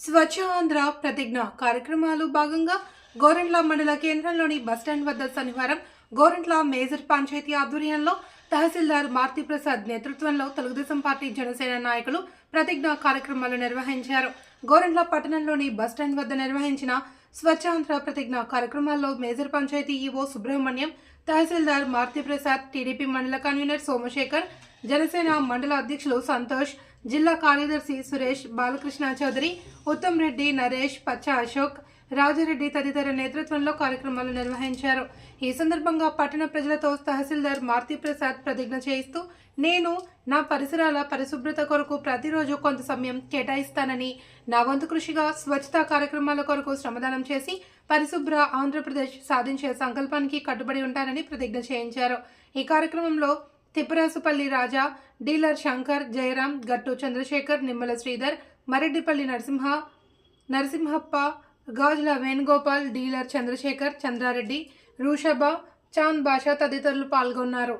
స్వచ్ఛ ఆంధ్ర ప్రతిజ్ఞ కార్యక్రమాలు భాగంగా గోరంట్ల మండల కేంద్రంలోని బస్టాండ్ వద్ద శనివారం గోరంట్ల మేజర్ పంచాయతీ ఆధ్వర్యంలో తహసీల్దార్ మారుతి ప్రసాద్ నేతృత్వంలో తెలుగుదేశం పార్టీ జనసేన నాయకులు ప్రతిజ్ఞ కార్యక్రమాలు నిర్వహించారు. గోరంట్ల పట్టణంలోని బస్టాండ్ వద్ద నిర్వహించిన స్వచ్ఛ ఆంధ్ర ప్రతిజ్ఞ కార్యక్రమాల్లో మేజర్ పంచాయతీ ఈవో సుబ్రహ్మణ్యం, తహసీల్దార్ మారుతి ప్రసాద్, టీడీపీ మండల కన్వీనర్ సోమశేఖర్, జనసేన మండల అధ్యక్షులు సంతోష్, జిల్లా కార్యదర్శి సురేష్, బాలకృష్ణ చౌదరి, ఉత్తమ్ రెడ్డి, నరేష్, పచ్చ అశోక్, రాజారెడ్డి తదితర నేతృత్వంలో కార్యక్రమాలు నిర్వహించారు. ఈ సందర్భంగా పట్టణ ప్రజలతో తహసీల్దార్ మారుతి ప్రసాద్ ప్రతిజ్ఞ చేయిస్తూ, నేను నా పరిసరాల పరిశుభ్రత కొరకు ప్రతిరోజు కొంత సమయం కేటాయిస్తానని, నా వంతు కృషిగా స్వచ్ఛతా కార్యక్రమాల కొరకు శ్రమదానం చేసి పరిశుభ్ర ఆంధ్రప్రదేశ్ సాధించే సంకల్పానికి కట్టుబడి ఉంటానని ప్రతిజ్ఞ చేయించారు. ఈ కార్యక్రమంలో తిప్పరాసుపల్లి రాజా, డీలర్ శంకర్, జయరాం, గట్టు చంద్రశేఖర్, నిమ్మల శ్రీధర్, మరెడ్డిపల్లి నరసింహప్ప, గాజుల వేణుగోపాల్, డీలర్ చంద్రశేఖర్, చంద్రారెడ్డి, రూషభ, చాంద్ బాషా తదితరులు పాల్గొన్నారు.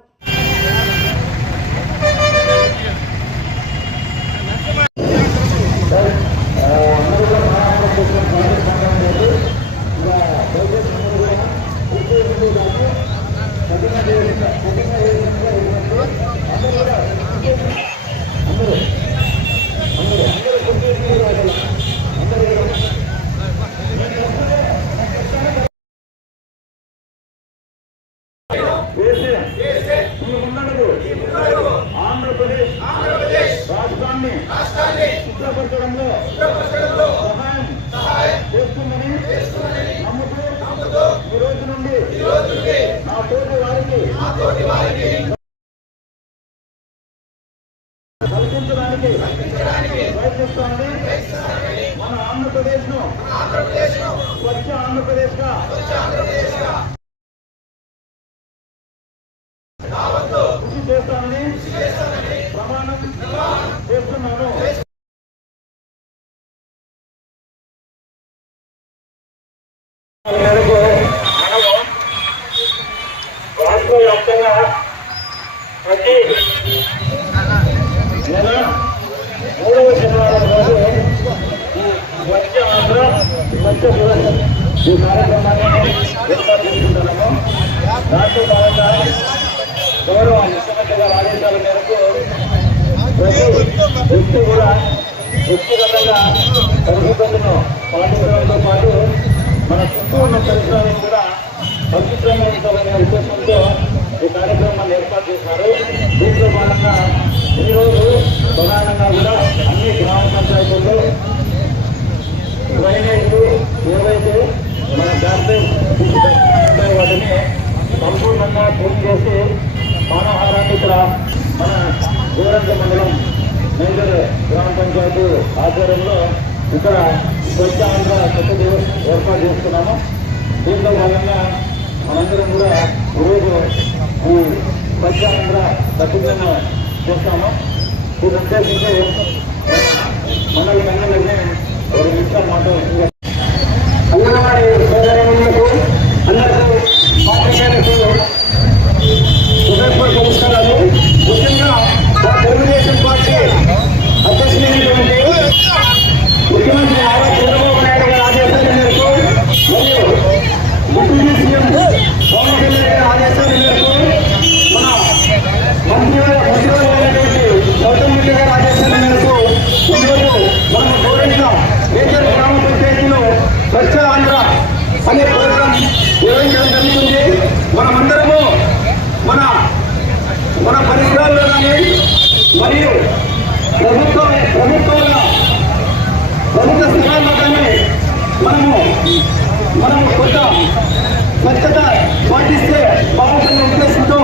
ఆంధ్రప్రదేశ్ రాష్ట్రాన్ని శుభ్రపరచడంలో సహాయం చేస్తుందని నమ్ముతూ ఈ రోజు నుండి నా తోటి వారికి కల్పించడానికి ప్రయత్నిస్తానని మన ఆంధ్రప్రదేశ్ ను స్వచ్ఛ ఆంధ్రప్రదేశ్ గా కృషి చేస్తానని ప్రమాణం చేస్తున్నాను. రాష్ట్ర వ్యాప్తంగా ప్రతి నెల 3వ శనివారం రోజు స్వచ్ఛ ఆంధ్ర స్వచ్ఛ దివస్ ఈ కార్యక్రమాన్ని ఏర్పాటు చేసుకుంటున్నాము. దాంట్లో భాగంగా గౌరవ ముఖ్యమంత్రి గారి ఆదేశాల మేరకు ప్రతి వ్యక్తి కూడా వ్యక్తిగతంగా పరిశుభ్రతను పాటించడంతో పాటు మన చుట్టూ ఉన్న పరిసరాలను కూడా పరిశుభ్రంగా ఉంచాలనే ఉద్దేశంతో ఈ కార్యక్రమాన్ని ఏర్పాటు చేశారు. దీంట్లో భాగంగా ఈరోజు ప్రధానంగా కూడా అన్ని గ్రామ పంచాయతీల్లో డ్రైనేజీలు ఏవైతే మన గార్బేజ్ ఉంటాయో వాటిని సంపూర్ణంగా పూర్తి చేసి మానవహారాన్ని ఇక్కడ మన గోరంట్ల మండలం మేజర్ గ్రామ పంచాయతీ ఆధ్వర్యంలో ఇక్కడ స్వచ్ఛ ఆంధ్ర స్వచ్ఛ దివస్ ఏర్పాటు చేస్తున్నాము. దీంట్లో భాగంగా మనందరం కూడా ఈరోజు ఈ స్వచ్ఛ ఆంధ్ర ప్రతిజ్ఞను చేస్తాము. దీని ఉద్దేశించి మండల కన్వీనర్ని 2 నిమిషాలు మాట్లాడుతుంది. అంగన్వాడీ సోదరులకు అందరికీ పాత్రికేయులకు హృదయపూర్వక నమస్కారాలు. ముఖ్యంగా తెలుగుదేశం పార్టీ అధ్యక్షులైనటువంటి ముఖ్యమంత్రి నారా చంద్రబాబు నాయుడు గారి ఆదేశాల మేరకు మరియు డిప్యూటీ సీఎం పవన్ కళ్యాణ్ గారి ఆదేశాల మేరకు మన మంత్రివర్యులైనటువంటి గౌతమ్ రెడ్డి గారి ఆదేశాల మేరకు ఈరోజు మనం గోరంట్ల మేజర్ గ్రామ పంచాయతీలో స్వచ్ఛ ఆంధ్ర అనే ప్రోగ్రాం నిర్వహించడం జరుగుతుంది. మనమందరము మన పరిసరాల్లో కానీ మరియు ప్రభుత్వ స్థలాల్లో కానీ మనము కొంత స్వచ్ఛత పాటిస్తే బాగుంటున్న ఉద్దేశంతో